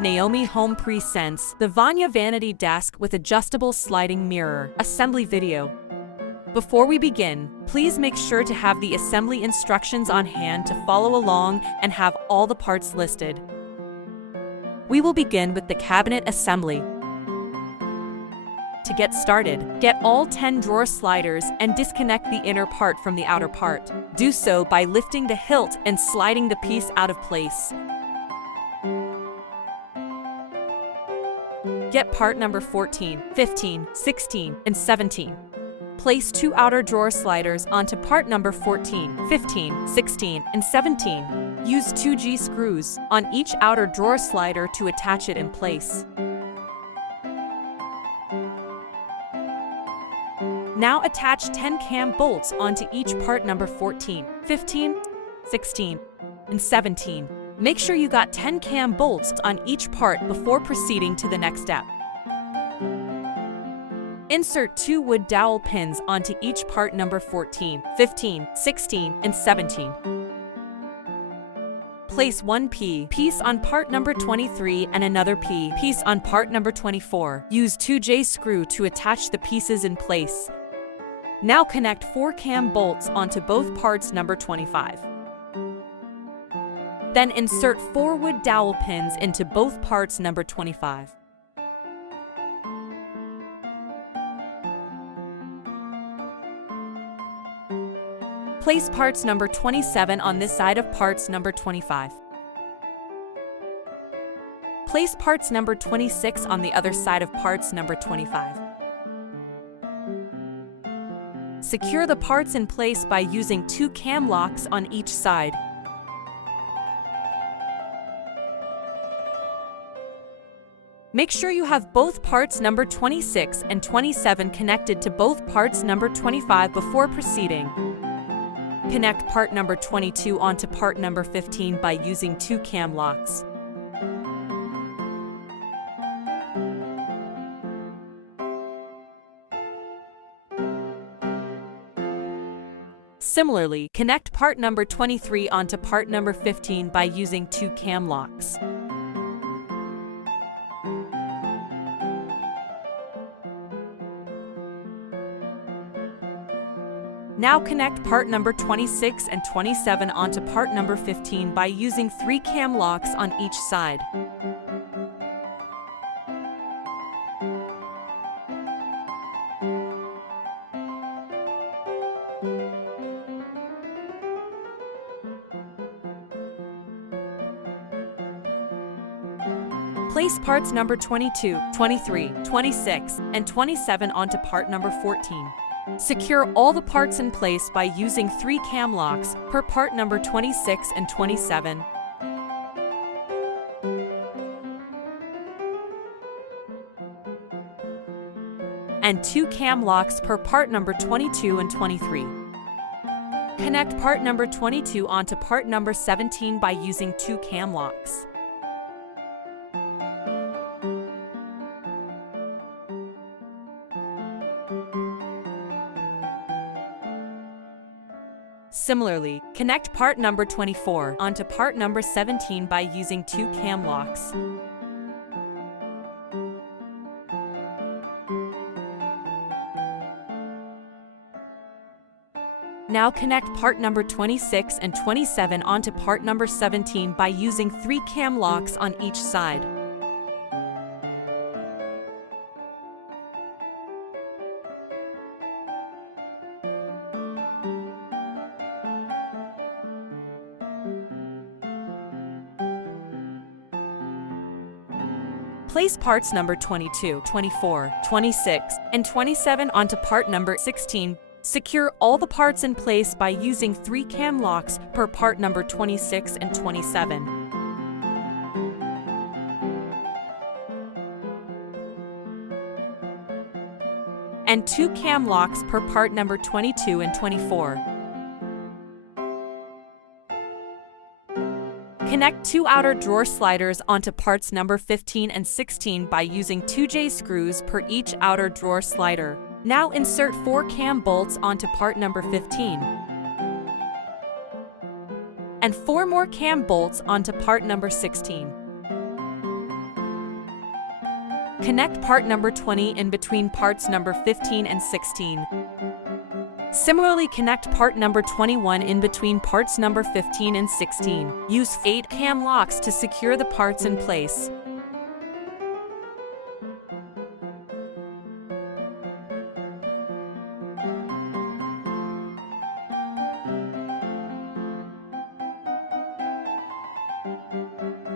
Naomi Home presents the Vanya Vanity desk with adjustable sliding mirror assembly video. Before we begin, please make sure to have the assembly instructions on hand to follow along and have all the parts listed. We will begin with the cabinet assembly. To get started, get all 10 drawer sliders and disconnect the inner part from the outer part. Do so by lifting the hilt and sliding the piece out of place. Get part number 14, 15, 16, and 17. Place 2 outer drawer sliders onto part number 14, 15, 16, and 17. Use 2 G screws on each outer drawer slider to attach it in place. Now attach 10 cam bolts onto each part number 14, 15, 16, and 17. Make sure you got 10 cam bolts on each part before proceeding to the next step. Insert 2 wood dowel pins onto each part number 14, 15, 16, and 17. Place 1 piece on part number 23 and another piece on part number 24. Use 2 J screw to attach the pieces in place. Now connect 4 cam bolts onto both parts number 25. Then insert 4 wood dowel pins into both parts number 25. Place parts number 27 on this side of parts number 25. Place parts number 26 on the other side of parts number 25. Secure the parts in place by using 2 cam locks on each side. Make sure you have both parts number 26 and 27 connected to both parts number 25 before proceeding. Connect part number 22 onto part number 15 by using 2 cam locks. Similarly, connect part number 23 onto part number 15 by using 2 cam locks. Now connect part number 26 and 27 onto part number 15 by using 3 cam locks on each side. Place parts number 22, 23, 26, and 27 onto part number 14. Secure all the parts in place by using 3 cam locks per part number 26 and 27. And 2 cam locks per part number 22 and 23. Connect part number 22 onto part number 17 by using 2 cam locks. Similarly, connect part number 24 onto part number 17 by using 2 cam locks. Now connect part number 26 and 27 onto part number 17 by using 3 cam locks on each side. Place parts number 22, 24, 26, and 27 onto part number 16. Secure all the parts in place by using 3 cam locks per part number 26 and 27. And 2 cam locks per part number 22 and 24. Connect 2 outer drawer sliders onto parts number 15 and 16 by using 2 J screws per each outer drawer slider. Now insert 4 cam bolts onto part number 15. And 4 more cam bolts onto part number 16. Connect part number 20 in between parts number 15 and 16. Similarly, connect part number 21 in between parts number 15 and 16. Use 8 cam locks to secure the parts in place.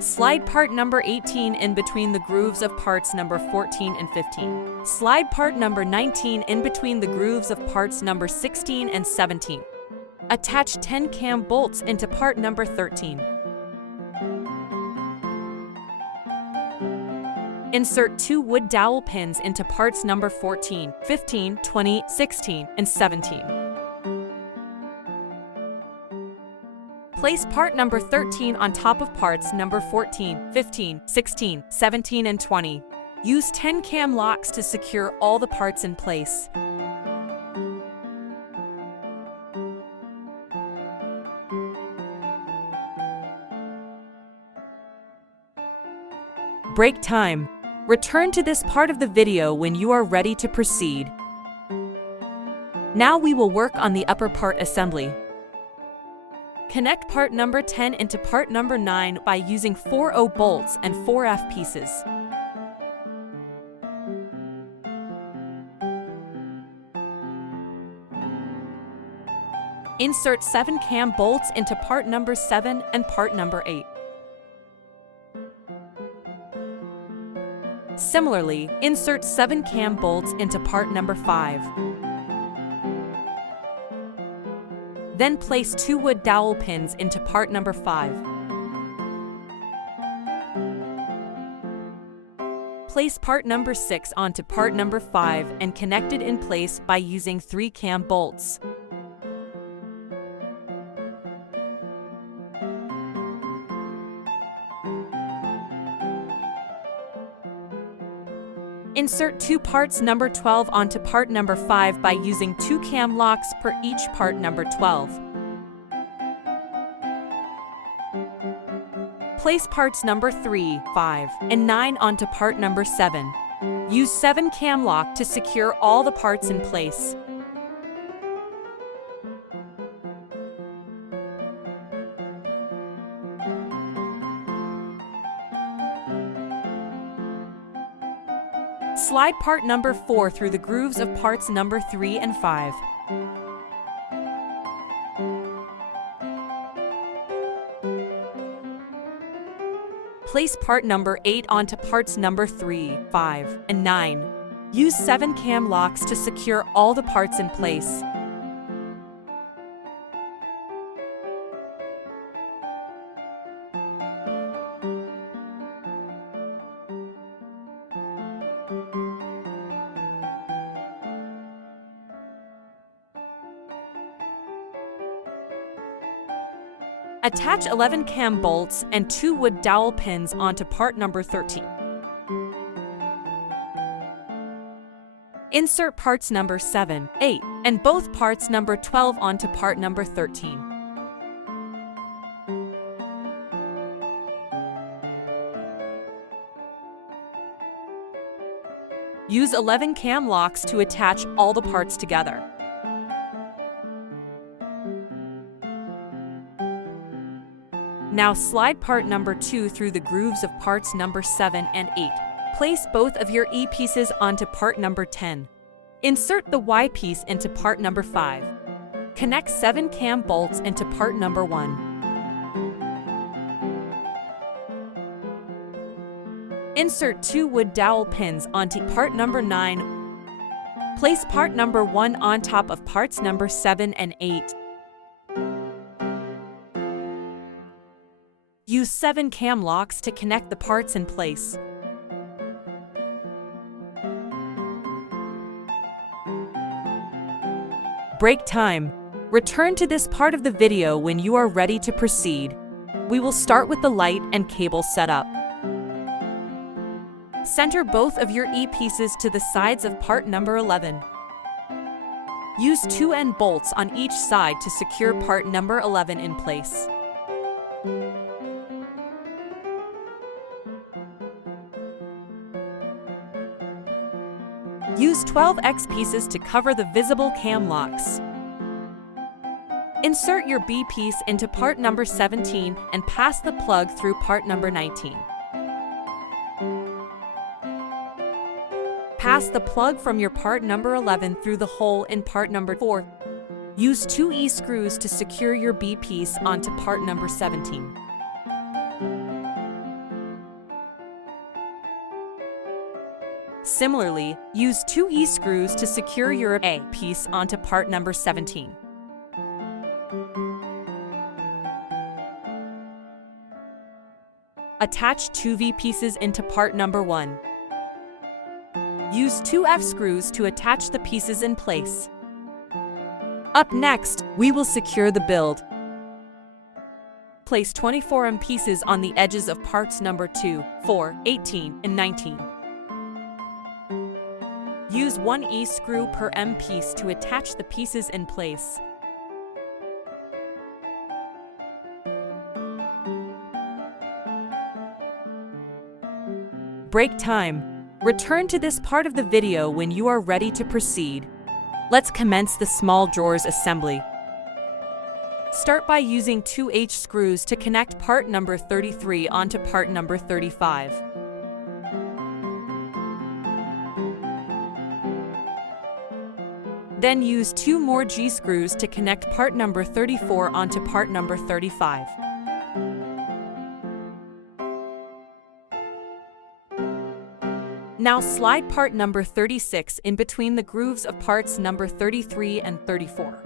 Slide part number 18 in between the grooves of parts number 14 and 15. Slide part number 19 in between the grooves of parts number 16 and 17. Attach 10 cam bolts into part number 13. Insert 2 wood dowel pins into parts number 14, 15, 20, 16, and 17. Place part number 13 on top of parts number 14, 15, 16, 17, and 20. Use 10 cam locks to secure all the parts in place. Break time. Return to this part of the video when you are ready to proceed. Now we will work on the upper part assembly. Connect part number 10 into part number 9 by using 4O bolts and 4F pieces. Insert 7 cam bolts into part number 7 and part number 8. Similarly, insert 7 cam bolts into part number 5. Then place 2 wood dowel pins into part number 5. Place part number 6 onto part number 5 and connect it in place by using 3 cam bolts. Insert 2 parts number 12 onto part number 5 by using 2 cam locks per each part number 12. Place parts number 3, 5, and 9 onto part number 7. Use 7 cam lock to secure all the parts in place. Slide part number 4 through the grooves of parts number 3 and 5. Place part number 8 onto parts number 3, 5, and 9. Use 7 cam locks to secure all the parts in place. Attach 11 cam bolts and 2 wood dowel pins onto part number 13. Insert parts number 7, 8, and both parts number 12 onto part number 13. Use 11 cam locks to attach all the parts together. Now slide part number 2 through the grooves of parts number 7 and 8. Place both of your E pieces onto part number 10. Insert the Y piece into part number 5. Connect 7 cam bolts into part number 1. Insert 2 wood dowel pins onto part number 9. Place part number 1 on top of parts number 7 and 8. Use 7 cam locks to connect the parts in place. Break time. Return to this part of the video when you are ready to proceed. We will start with the light and cable setup. Center both of your E pieces to the sides of part number 11. Use 2 end bolts on each side to secure part number 11 in place. Use 12x pieces to cover the visible cam locks. Insert your B piece into part number 17 and pass the plug through part number 19. Pass the plug from your part number 11 through the hole in part number 4. Use 2 E-screws to secure your B piece onto part number 17. Similarly, use 2 E-screws to secure your A piece onto part number 17. Attach 2 V pieces into part number 1. Use 2 F screws to attach the pieces in place. Up next, we will secure the build. Place 24 M pieces on the edges of parts number 2, 4, 18, and 19. Use 1 E-screw per M piece to attach the pieces in place. Break time. Return to this part of the video when you are ready to proceed. Let's commence the small drawers assembly. Start by using 2 H screws to connect part number 33 onto part number 35. Then use 2 more G screws to connect part number 34 onto part number 35. Now slide part number 36 in between the grooves of parts number 33 and 34.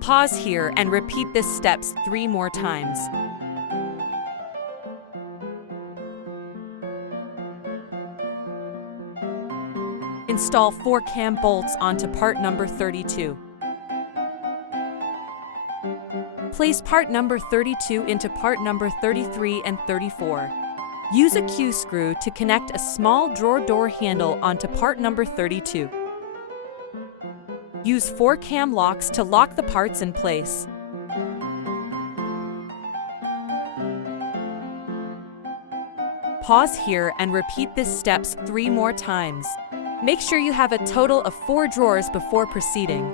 Pause here and repeat this steps 3 more times. Install 4 cam bolts onto part number 32. Place part number 32 into part number 33 and 34. Use a Q screw to connect a small drawer door handle onto part number 32. Use 4 cam locks to lock the parts in place. Pause here and repeat this steps 3 more times. Make sure you have a total of 4 drawers before proceeding.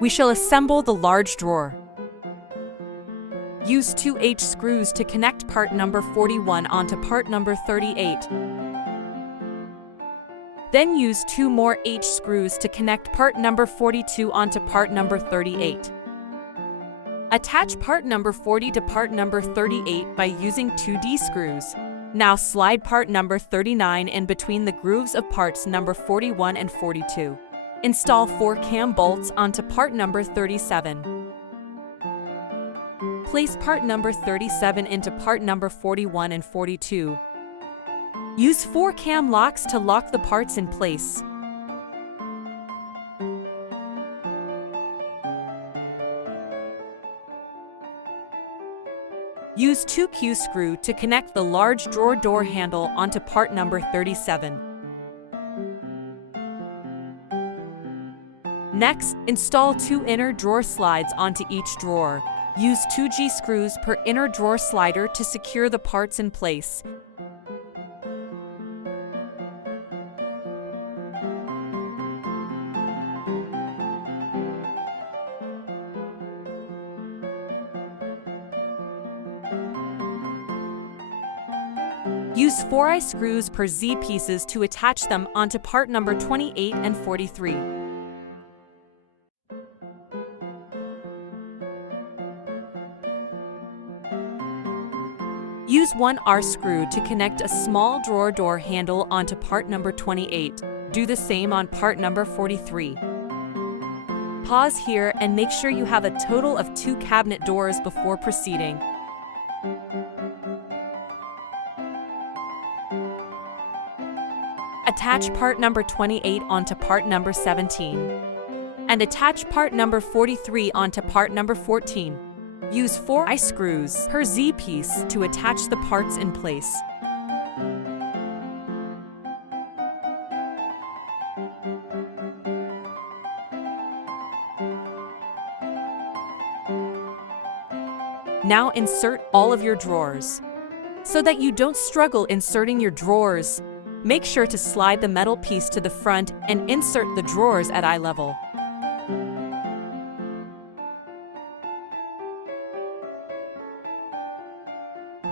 We shall assemble the large drawer. Use 2 H screws to connect part number 41 onto part number 38. Then use 2 more H screws to connect part number 42 onto part number 38. Attach part number 40 to part number 38 by using 2 D screws. Now slide part number 39 in between the grooves of parts number 41 and 42. Install 4 cam bolts onto part number 37. Place part number 37 into part number 41 and 42. Use 4 cam locks to lock the parts in place. Use 2 Q screw to connect the large drawer door handle onto part number 37. Next, install 2 inner drawer slides onto each drawer. Use 2 G screws per inner drawer slider to secure the parts in place. Use 4 I screws per Z pieces to attach them onto part number 28 and 43. Use 1 R screw to connect a small drawer door handle onto part number 28. Do the same on part number 43. Pause here and make sure you have a total of 2 cabinet doors before proceeding. Attach part number 28 onto part number 17. And attach part number 43 onto part number 14. Use 4 I screws per Z piece to attach the parts in place. Now insert all of your drawers. So that you don't struggle inserting your drawers, make sure to slide the metal piece to the front and insert the drawers at eye level.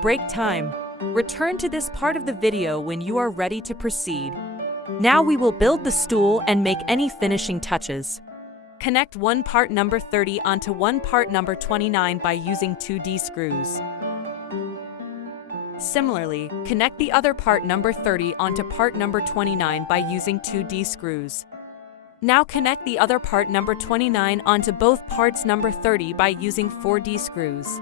Break time. Return to this part of the video when you are ready to proceed. Now we will build the stool and make any finishing touches. Connect one part number 30 onto one part number 29 by using 2D screws. Similarly, connect the other part number 30 onto part number 29 by using 2D screws. Now connect the other part number 29 onto both parts number 30 by using 4D screws.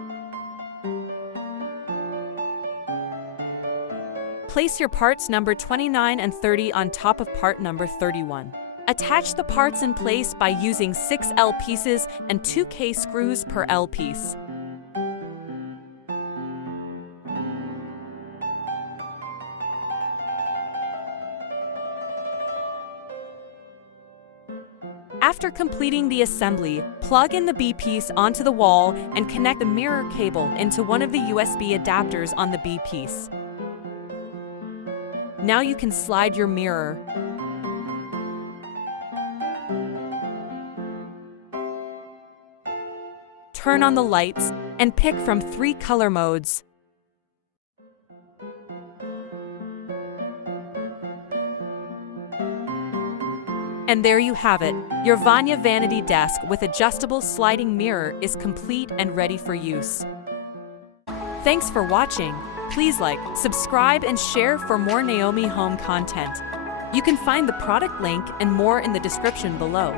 Place your parts number 29 and 30 on top of part number 31. Attach the parts in place by using 6 L pieces and 2K screws per L piece. After completing the assembly, plug in the B piece onto the wall and connect the mirror cable into one of the USB adapters on the B piece. Now you can slide your mirror. Turn on the lights and pick from 3 color modes. And there you have it. Your Vanya Vanity desk with adjustable sliding mirror is complete and ready for use. Thanks for watching. Please like, subscribe, and share for more Naomi home content. You can find the product link and more in the description below.